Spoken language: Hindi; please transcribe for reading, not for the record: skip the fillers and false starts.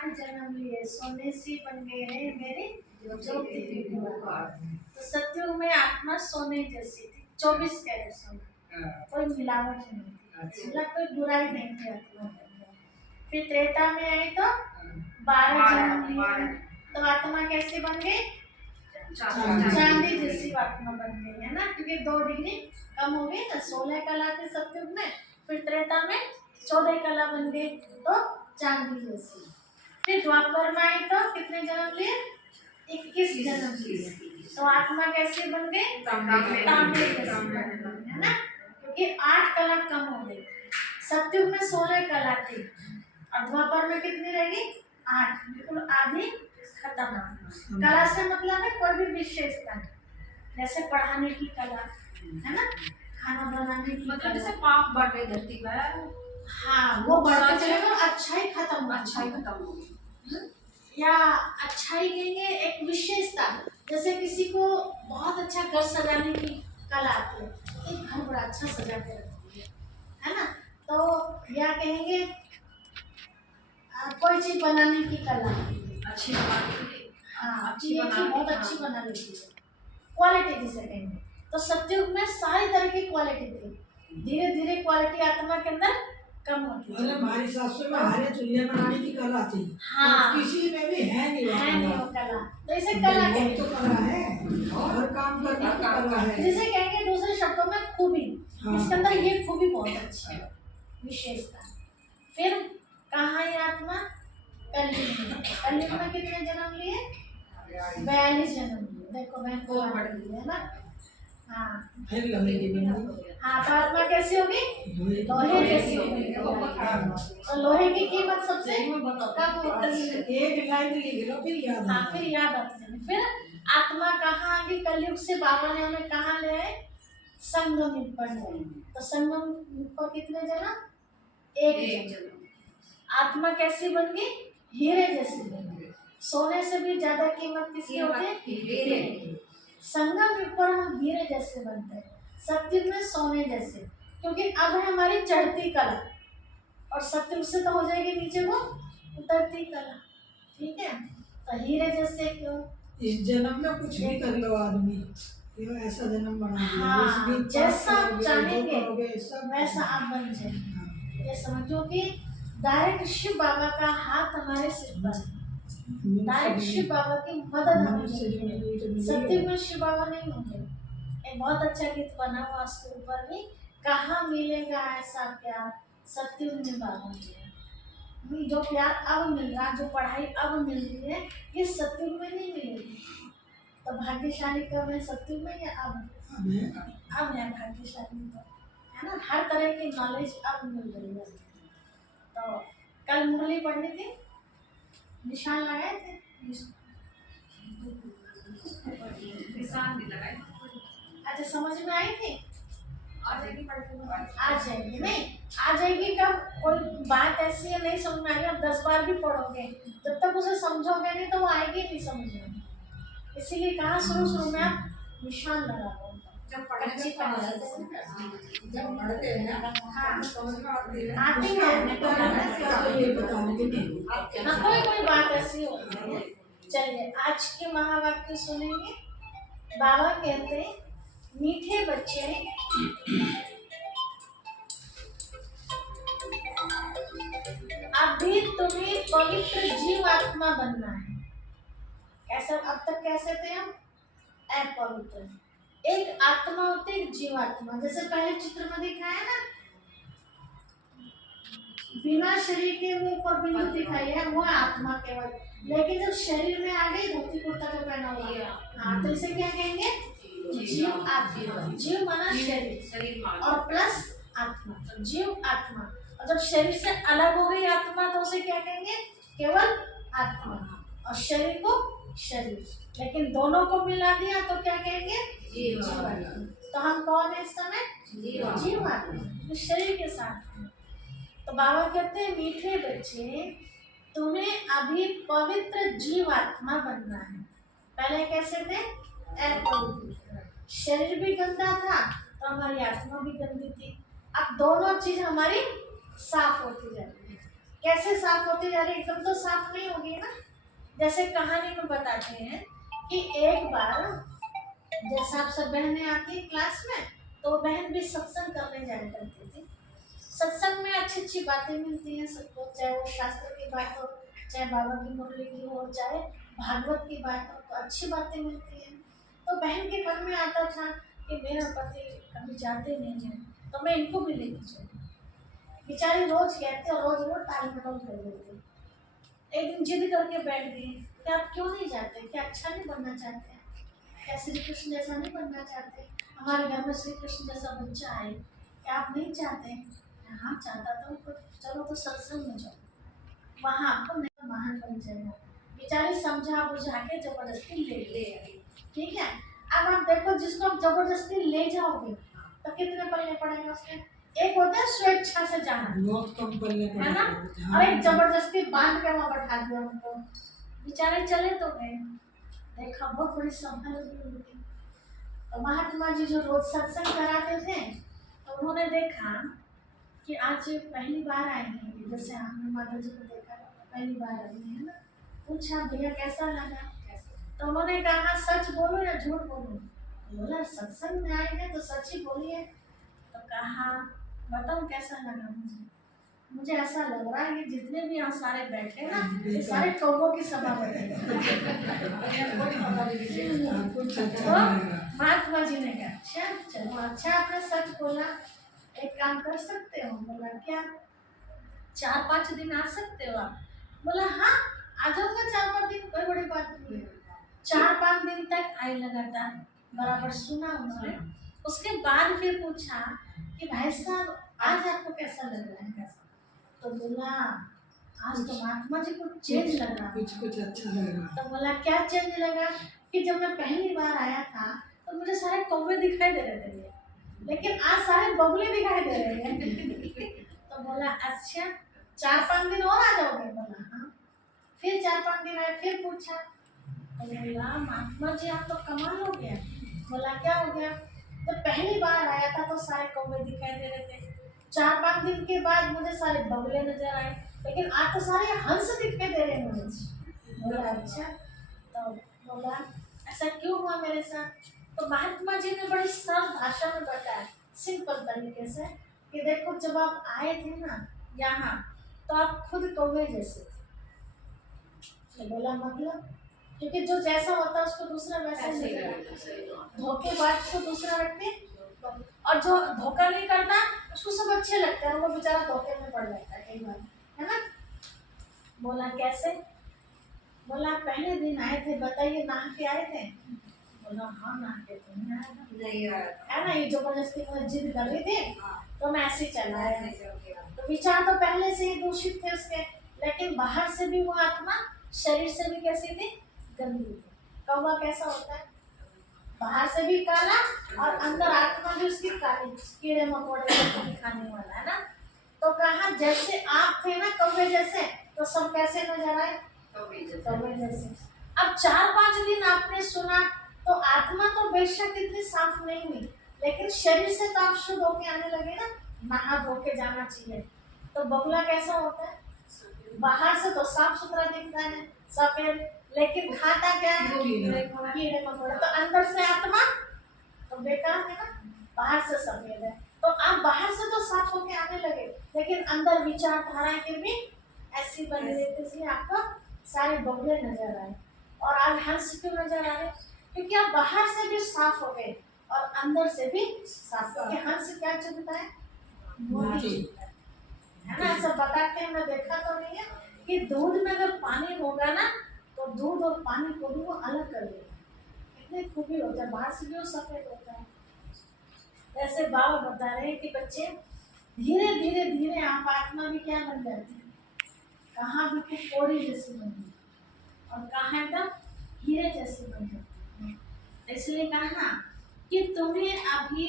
8 जन्म लिए, सोने सी बन गए हैं मेरे ज्योति की बुआ। तो सत्युग में आत्मा सोने जैसी थी, 24 कैरेट सोना, कोई मिलावट नहीं थी, मतलब कोई बुराई नहीं थी आत्मा के अंदर। फिर त्रेता में आई तो 12 जन्म लिए, तो आत्मा कैसी बन गई? चांदी जैसी आत्मा बन गई है ना, क्योंकि 2 डिग्री कम हो गई ना। 16 कला थे सत्युग में, फिर त्रेता में 14 कला बन गई, तो चांदी जैसी। फिर द्वापर में आई तो कितने जन्म लिए? 21 जन्म लिए, तो आत्मा कैसी बन गई? तांबे जैसी बन गई, है ना, क्योंकि 8 कला कम हो गई। सत्युग में 16 कला थी और द्वापर में कितनी रहेगी? 8, बिल्कुल आधी खत्म। कला से मतलब है कोई भी विशेषता, जैसे पढ़ाने की कला, है ना, खाना बनाने की मतलब जैसे पाप बढ़ गए धरती पर, हाँ वो बढ़ते चलेगा, अच्छाई खत्म हो या अच्छाई कहेंगे एक विशेषता, जैसे किसी को बहुत अच्छा घर सजाने की कला आती है, एक घर बड़ा अच्छा सजा के रखती है ना, तो या कहेंगे कोई चीज बनाने की कला अच्छी बनाने बहुत अच्छी बना लेती है, क्वालिटी जिसे कहेंगे। तो सत्युग में सारी तरह की क्वालिटी थी, धीरे धीरे क्वालिटी आत्मा के अंदर कम होती है। हमारी सासू में हरे चूल्हे बनाने की कला थी, हाँ, किसी में भी है नहीं वो कला, तो इसे कला कहेंगे। तो कला है और काम करने की कला है, जिसे कहेंगे दूसरे शब्दों में खूबी। इसके अंदर ये खूबी बहुत अच्छी है, विशेषता। फिर कहाँ है आत्मा? कलयुग में। कलयुग में कितने जन्म लिए? 42 जन्म लिए। देखो मैं को बढ़ गई है ना। हाँ, फिर लोहे की बनी। हाँ, तो आत्मा कैसी होगी? लोहे जैसी होगी। तो लोहे की कीमत सबसे कम होती है। एक लाइन लिख लो फिर याद। हाँ, फिर याद आती है। फिर आत्मा कहाँ आ गई? कलयुग से बाबा ने हमें कहाँ ले आए? संगम युग पर ले आए। तो संगम युग पर कितने जन्म? एक जन्म। आत्मा कैसी बन गई? हीरे जैसी बन गई। सोने से भी ज्यादा कीमत किसकी होती है? हीरे की। संगम युग पर हम हीरे जैसे बनते हैं, सत्युग में सोने जैसे, क्योंकि अब है हमारी चढ़ती कला, और सत्युग से तो हो जाएगी नीचे वो उतरती कला। ठीक है, तो हीरे जैसे क्यों? इस जन्म में कुछ भी कर लो आदमी, ये ऐसा जन्म बना दिया। हाँ, जैसा आप चाहेंगे वैसा आप बन हाँ। जाएंगे। ये समझो कि डायरेक्ट शिव बाबा का हाथ हमारे सिर पर है, डायरेक्ट शिव बाबा की मदद हमें मिलेगी। सत्युग में शिव बाबा नहीं होंगे। एक बहुत अच्छा गीत बना हुआ उसके ऊपर भी, कहाँ मिलेगा ऐसा प्यार, सत्युग में बाबा मिलेगा। जो प्यार अब मिल रहा, जो पढ़ाई अब मिल रही है, ये सत्युग में नहीं मिलेगी। तो भाग्यशाली कब है? सत्युग में या अब? अब है भाग्यशाली, तो है ना, हर तरह की नॉलेज अब मिल रही है। तो कल मुरली पढ़नी थी, निशान लगाए थे, निशान भी लगाए। अच्छा, समझ में आई थी? आ जाएगी आ जाएगी नहीं, आ जाएगी कब? कोई बात ऐसी है नहीं समझ में आएगी, आप 10 बार भी पढ़ोगे, जब तक उसे समझोगे नहीं तो वो आएगी नहीं समझ में। इसीलिए कहा शुरू में आप निशान लगाओ, जब पढ़ने जब पढ़ते हैं हाँ समझ में आती है। आती है, कोई बात ऐसी होती है। चलिए आज के महावाक्य सुनेंगे। बाबा कहते हैं, मीठे बच्चे अभी तुम्हें पवित्र जीव आत्मा बनना है। कैसे? अब तक कैसे थे हम? अपवित्र। एक आत्मा होती है, एक जीवात्मा। जैसे पहले चित्र में दिखाया ना, बिना शरीर के वो ऊपर बिंदु दिखाई है, वो आत्मा केवल। लेकिन जब शरीर में आ गई, धोती कुर्ता जो पहना हुआ, हाँ, तो इसे क्या कहेंगे? जीव आत्मा। जीव माना शरीर और प्लस आत्मा, तो जीव आत्मा। और जब शरीर से अलग हो गई आत्मा, तो उसे क्या कहेंगे? केवल आत्मा, और शरीर को शरीर। लेकिन दोनों को मिला दिया तो क्या कहेंगे? जीव आत्मा। तो हम कौन है इस समय? जीव आत्मा, शरीर के साथ। तो बाबा कहते हैं, मीठे बच्चे तुम्हें अभी पवित्र जीव आत्मा बनना है। पहले कैसे थे? अपवित्र। शरीर भी गंदा था तो हमारी आत्मा भी गंदी थी। अब दोनों चीज हमारी साफ होती जाती है। कैसे साफ होती जा रही है? एकदम तो साफ नहीं होगी ना। जैसे कहानी में बताते हैं कि एक बार जैसे आप सब बहनें आती है क्लास में, तो बहन भी सत्संग करने जाया करती थी। सत्संग में अच्छी अच्छी बातें मिलती हैं सबको, चाहे वो शास्त्र की बात हो, चाहे बाबा की मुरली की हो, चाहे भागवत की बात हो, तो अच्छी बातें मिलती हैं। तो बहन के मन में आता था कि मेरा पति कभी जाते नहीं है, तो मैं इनको भी लेके चलूँ। बेचारी रोज कहते और रोज रोज टाल मटोल कर देते। एक दिन जिद करके बैठ गई कि आप क्यों नहीं जाते, क्या अच्छा नहीं बनना चाहते, क्या श्री कृष्ण जैसा नहीं बनना चाहते, हमारे घर में श्री कृष्ण जैसा बच्चा आए, क्या आप नहीं चाहते? हाँ चाहता तो चलो तो सत्संग में जाओ, वहाँ आपको नया महान बन जाएगा। बेचारी समझा बुझा के जबरदस्ती ले आई। ठीक है, अब आप देखो जिसको आप जबरदस्ती ले जाओगे तो कितने पल्ले पड़ेगा उसके? एक होता है स्वेच्छा से जाना, बहुत कम पल्ले है ना, पड़े। और एक जबरदस्ती बांध के वहाँ बैठा दिया उनको। बेचारे चले तो गए, देखा बहुत बड़ी सभा लगी उनकी। तो महात्मा जी जो रोज सत्संग कराते थे, तो उन्होंने देखा कि आज पहली बार आई है, जैसे हमने माता जी को देखा पहली बार आई है ना। पूछा भैया कैसा लगा? तो उन्होंने कहा सच बोलो या झूठ बोलो? बोला सत्संग में आए हैं तो सच ही बोलिए। तो कहा बताओ कैसा लगा मुझे? मुझे ऐसा लग रहा है कि जितने भी यहाँ सारे बैठे ना, ये सारे कौवों की सभा बैठे। तो महात्मा जी ने कहा अच्छा चलो, अच्छा आपने सच बोला, एक काम कर सकते हो? बोला क्या? 4-5 दिन आ सकते हो आप? बोला हाँ आ जाऊंगा 4-5 दिन, कोई बड़ी बात नहीं है। 4-5 दिन तक आई लगातार, बराबर सुना उन्होंने। उसके बाद फिर पूछा कि भाई साहब आज आपको कैसा लग रहा है? तो बोला आज तो महात्मा जी को चेंज लग रहा है। कुछ अच्छा लग रहा। तो बोला क्या चेंज लगा? कि जब मैं पहली बार आया था तो मुझे सारे कौवे दिखाई दे रहे थे, लेकिन आज सारे बगुले दिखाई दे रहे हैं। तो बोला अच्छा 4-5 दिन और आ जाओगे? बोला हाँ। फिर 4-5 दिन आए, फिर पूछा तो बोला महात्मा जी आप तो कमाल हो गया। बोला क्या हो गया? तो पहली बार आया था तो सारे कौवे दिखाई दे रहे थे, 4-5 दिन के बाद मुझे सारे बगुले नजर आए, लेकिन आज तो सारे हंस दिखाई दे रहे हैं मुझे। बोला अच्छा। तो बोला ऐसा क्यों हुआ मेरे साथ? तो महात्मा जी ने बड़ी सरल भाषा में बताया, सिंपल तरीके से, कि देखो जब आप आए थे ना यहाँ, तो आप खुद कौवे जैसे थे। बोला मतलब? क्योंकि जो जैसा होता है उसको दूसरा वैसा नहीं करता, धोखेबाज को दूसरा व्यक्ति, और जो धोखा नहीं करता उसको सब अच्छे लगते हैं, वो बेचारा धोखे में पड़ जाता है कई बार, है ना। बोला कैसे? बोला पहले दिन आए थे, बताइए नहा के आए थे? बोला हाँ नहा के तो नहीं आया था, है ना, ये जबरदस्ती में जिद कर रही थी तो मैं ऐसे ही चला आया। तो विचार तो पहले से ही दूषित थे उसके, लेकिन बाहर से भी वो आत्मा शरीर से भी कैसी थी? गंदी थी। कौवा कैसा होता है? बाहर से भी काला और अंदर आत्मा भी उसकी काली, कीड़े मकोड़े खाने वाला, है ना। तो कहा जैसे आप थे ना कौवे जैसे, तो सब कैसे नजर आए? कौवे जैसे। अब 4-5 दिन आपने सुना तो आत्मा तो बेशक इतनी साफ नहीं हुई, लेकिन शरीर से तो आप शुद्ध होके आने लगे ना, नहा धो के जाना चाहिए। तो बगुला कैसा होता है? बाहर से तो साफ सुथरा दिखता है, सफेद, लेकिन खाता क्या है? कीड़े मकोड़े। तो अंदर से आत्मा तो बेकार है ना, बाहर से सफेद है। तो आप बाहर से तो साफ होके आने लगे, लेकिन अंदर विचारधाराएं फिर भी ऐसी बनी रही, इसलिए आपको सारे बगुले नजर आए। और आज हंस क्यों नजर आ रहे? क्योंकि आप बाहर से भी साफ हो गए और अंदर से भी साफ। क्योंकि हंस क्या चुनता है? मोती चुनता है ना। ऐसा बता के हमने देखा तो नहीं है कि दूध में अगर पानी होगा ना, तो दूध और पानी को भी वो अलग कर देगा, इतनी खूबी होता है, बाहर से भी वो सफेद होता है। ऐसे बाबा बता रहे हैं कि बच्चे धीरे धीरे धीरे आप आत्मा भी क्या बन जाती है, कहाँ भी कुछ कोड़ी जैसी बन जाती है और कहाँ एकदम हीरे जैसी बन जाती है। इसलिए कहा ना कि तुम्हें अभी